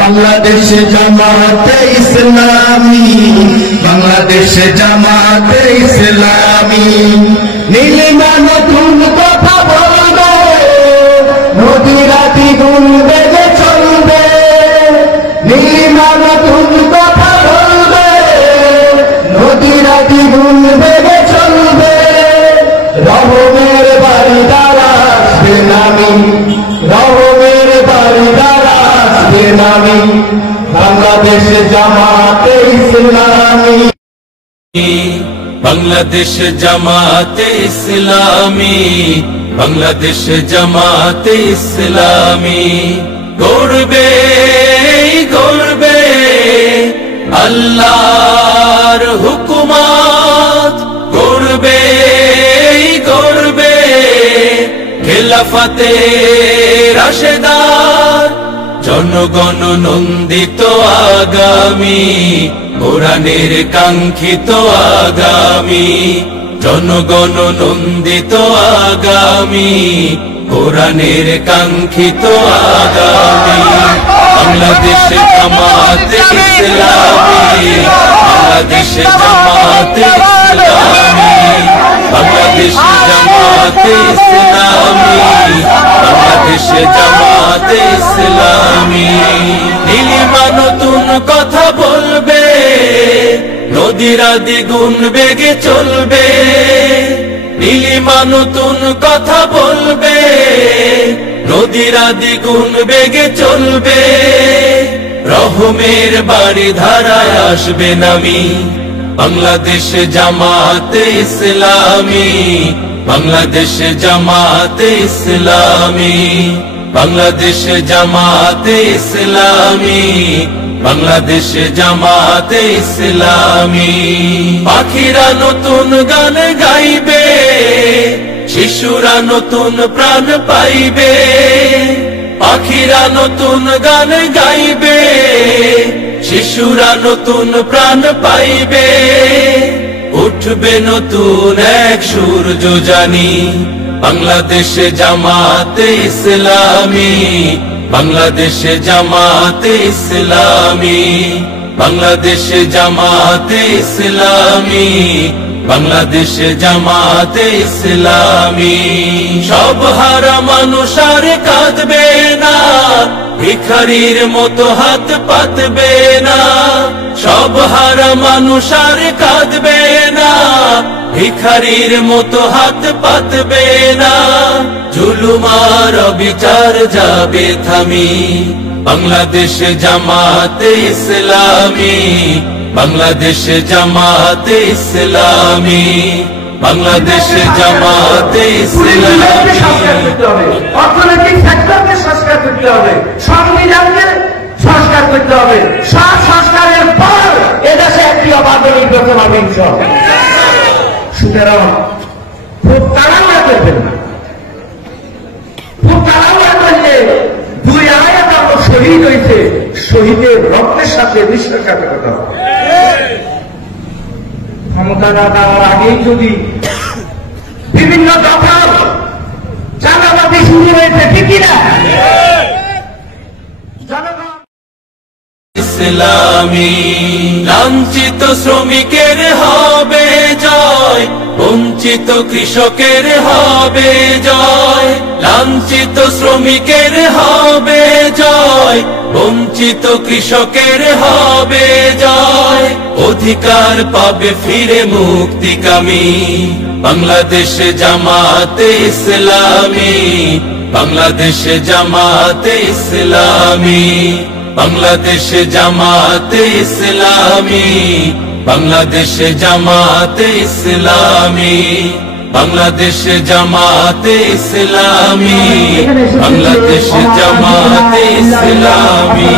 বাংলাদেশ জামাতে ইসলামী, বাংলাদেশ জামাতে ইসলামী। নীলিমা নতুন কথা বলবে, নদীরা দ্বিগুণ বেগে চলবে। নীলিমা নতুন কথা বলবে, নদীরা দ্বিগুণ বেগে চলবে। রহমের বাড়ি দ্বারা আসবে নামি, রহমের বাড়ি দ্বারা আসবে নামি। বাংলাদেশ জামাতে ইসলামী, বাংলাদেশ জামাতে ইসলামী, বাংলাদেশ জামাতে ইসলামী। গর্বে গর্বে আল্লাহর হুকুমত, গর্বে গর্বে খেলাফতে রাশেদার। জনগণ নন্দিত আগামী, কোরআনের কাঙ্ক্ষিত আগামী। জনগণ নন্দিত আগামী, কোরআনের কাঙ্ক্ষিত আগামী। বাংলাদেশ জামাতে ইসলামী, বাংলাদেশ জামাতে ইসলামী, বাংলাদেশ জামাতে ইসলামী, বাংলাদেশ জামাতে ইসলামী। নীলিমা নতুন কথা বলবে, নদীরা দ্বিগুণ বেগে চলবে। নীলিমা নতুন কথা বলবে, নদীরা দ্বিগুণ বেগে চলবে। রহমের বাড়ি ধারায় আসবে নামি, বাংলাদেশ জামাতে ইসলামী, বাংলাদেশ জামাতে ইসলামী, বাংলাদেশ জামাতে ইসলামী, বাংলাদেশ জামাতে ইসলামী। পাখিরা নতুন গান গাইবে, শিশুরা নতুন প্রাণ পাইবে। পাখিরা নতুন গান গাইবে, শিশুরা নতুন প্রাণ পাইবে। উঠবে নতুন এক সূর্য জানি, বাংলাদেশ জামাতে ইসলামী, বাংলাদেশ জামাতে ইসলামী, বাংলাদেশ জামাতে ইসলামী, বাংলাদেশ জামাতে ইসলামী। সব হারা মানুষ আর কাঁদবে না, ভিখারির মতো হাত পাতবে না। সব হারা মানুষ আর কাঁদবে না, ভিখারির মতো হাত পাতবে না। জুলুম আর অবিচার যাবে থামি, বাংলাদেশ জামাতে ইসলামী, বাংলাদেশ জামাতে ইসলামী, বাংলাদেশ জামাতে ইসলামী। অর্থনৈতিক সেক্টরকে সংস্কার করতে হবে, সংবিধানকে সংস্কার করতে হবে। সব সংস্কারের পর এদেশে একটি অবাধ নির্বাচন হবে ইনশাআল্লাহ। সুতরাং খুব তাড়াহুড়া করবেন না, খুব তাড়াহুড়া করলে দুই আয়াত আমরা শহীদ হয়েছে, শহীদের রক্তের সাথে বিশ্বাসঘাতকতা হবে। ক্ষমতা না দেওয়ার আগেই যদি বিভিন্ন দফার চাঁদাবাজি শুরু হয়েছে, ঠিক কিনা? ইসলামী লাঞ্ছিত শ্রমিকের হবে জয়, বঞ্চিত কৃষকের হবে জয়। লাঞ্ছিত শ্রমিকের হবে জয়, বঞ্চিত কৃষকের হবে জয়। অধিকার পাবে ফিরে মুক্তিকামী, বাংলাদেশ জামাতে ইসলামী, বাংলাদেশ জামাতে ইসলামী, বাংলাদেশ জামাতে ইসলামী, বাংলাদেশ জামাতে ইসলামী, বাংলাদেশ জামাতে ইসলামী, বাংলাদেশ জামাতে ইসলামী।